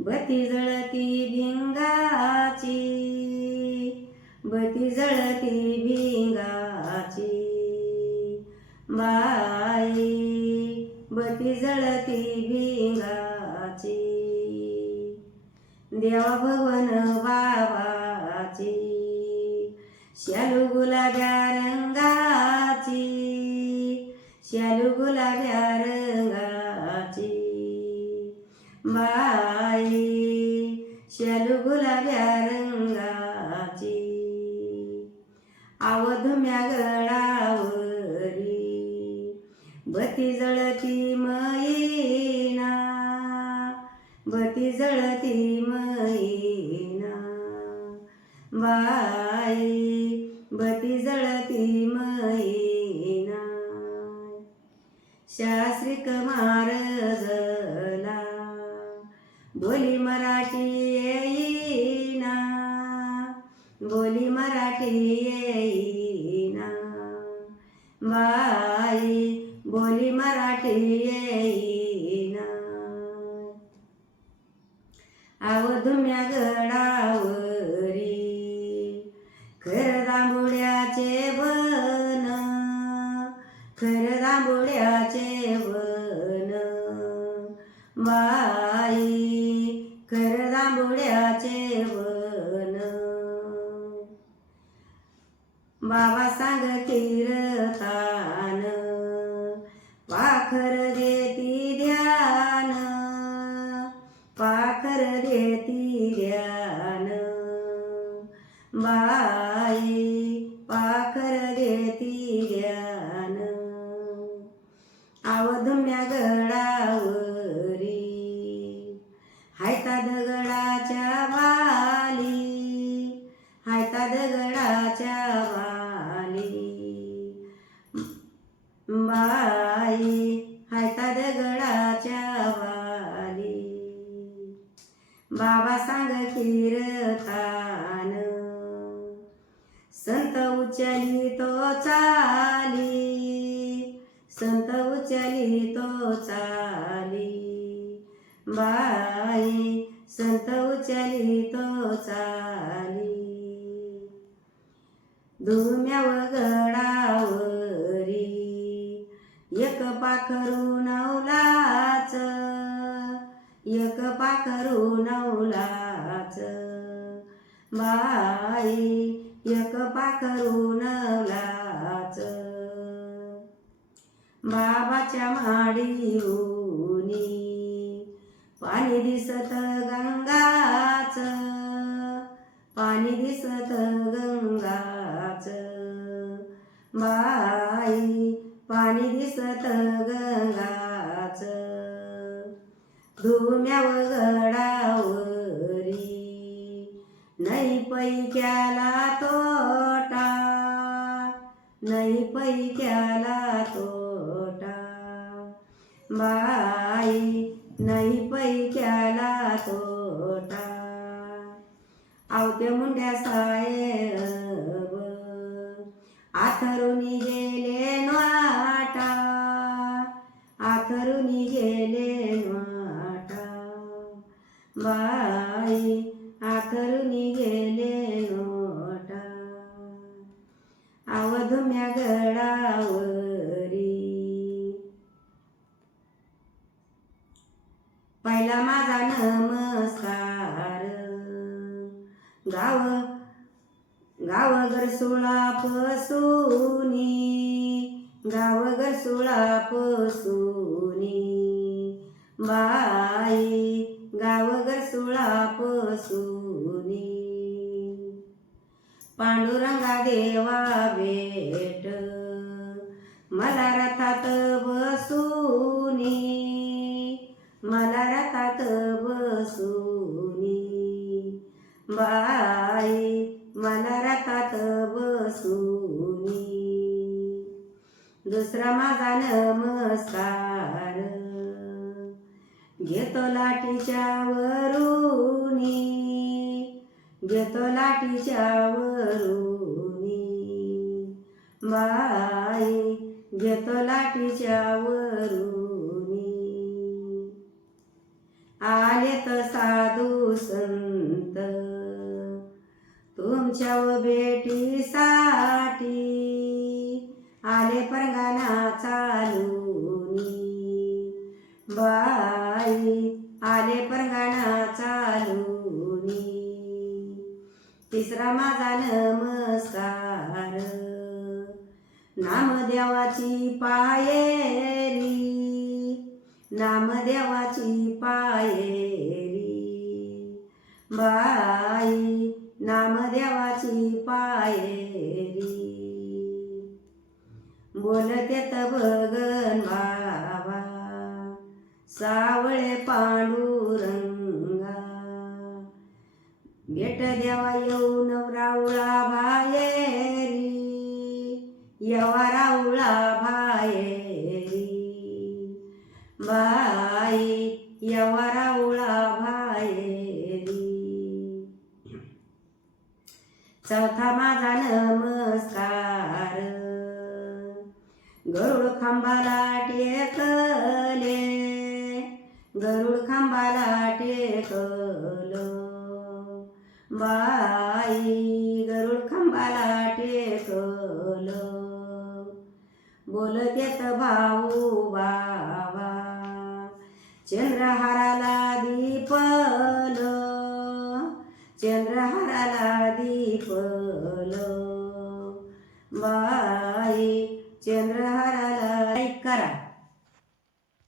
बती जळती भिंगाची बती जळती भिंगाची. बाई बती जळती भिंगाची. देवा भगवन बाबाची शालू गुलाब्या रंगाची शालू गुलाब्या रंगाची. म्या गळावरी बती जळती मैना बती जळती मैना. बाई बती जळती मैना. शास्त्री कमार मराठी आवधुम्या गडावरी खर दांबुड्याचे बन खर दांबुड्याचे बन बाई खर दांबुड्याचे बन बाबा सांग कीर्तान पाखर देती ध्यान पाखर देती ध्यान. बाई पाखर देती ध्यान. बाबा सांग कीर्तान संत उचली तो चाली. संत उचली तो चाली. बाई संत उचली तो चाली. धुम्या गडावरी एक पाखरू नवलाच. एक पाखरू नवलाच. बाई एक पाखरू नवलाच. बाबाच्या माडीऊनी पाणी दिसत गंगाच. पाणी दिसत गंगाच. बाई पाणी दिसत गंगाच. धुम्या गडावरी. नाही पैक्याला तोटा. नाही पैक्याला तोटा. बाई नाही पैक्याला तोटा. आवते मुंड्या साहेब. आथरुनी गेले बाई आथरुनी गेले नोटा अवधम्या गडावरी पहिला माझा नमस्कार. गाव गाव गरसुळा पसुनी गाव गरसुळा पसुनी बाई गाव गरसुळा पसुनी पांडुरंगा देवा भेट मला रथात बसूनी. मला रथात बसूनी. बाई मला रथात बसूनी. दुसरा माझा नमस्कार. घेतो लाटीच्या वरुनी घेतो लाटीच्या वरुनी बाई घेतो लाटीच्या वरुनी आलेत साधू संत तुमच्या भेटीसाठी. आले परगाना चालूनी. आई आले परगाना चालूनी. तिसरा माझा नमस्कार. नामदेवाची पायरी नामदेवाची पायरी. बाई नामदेवाची पायरी. बोलते बगन बाबा. सावळे पांडुरंगा. भेट देवा येऊन राऊळा भायेरी यवा राऊळा भायेरी बाई यवा राऊळा भायेरी चौथा माझा नमस्कार. गरुड खांबाला टेकले. गरुड खांबाला टेकल. बाई गरुड खांबाला टेकल. बोलतेत भाऊ बाबा चंद्रहाराला दीपल. चंद्रहाराला दीपल. बाई चंद्रहारा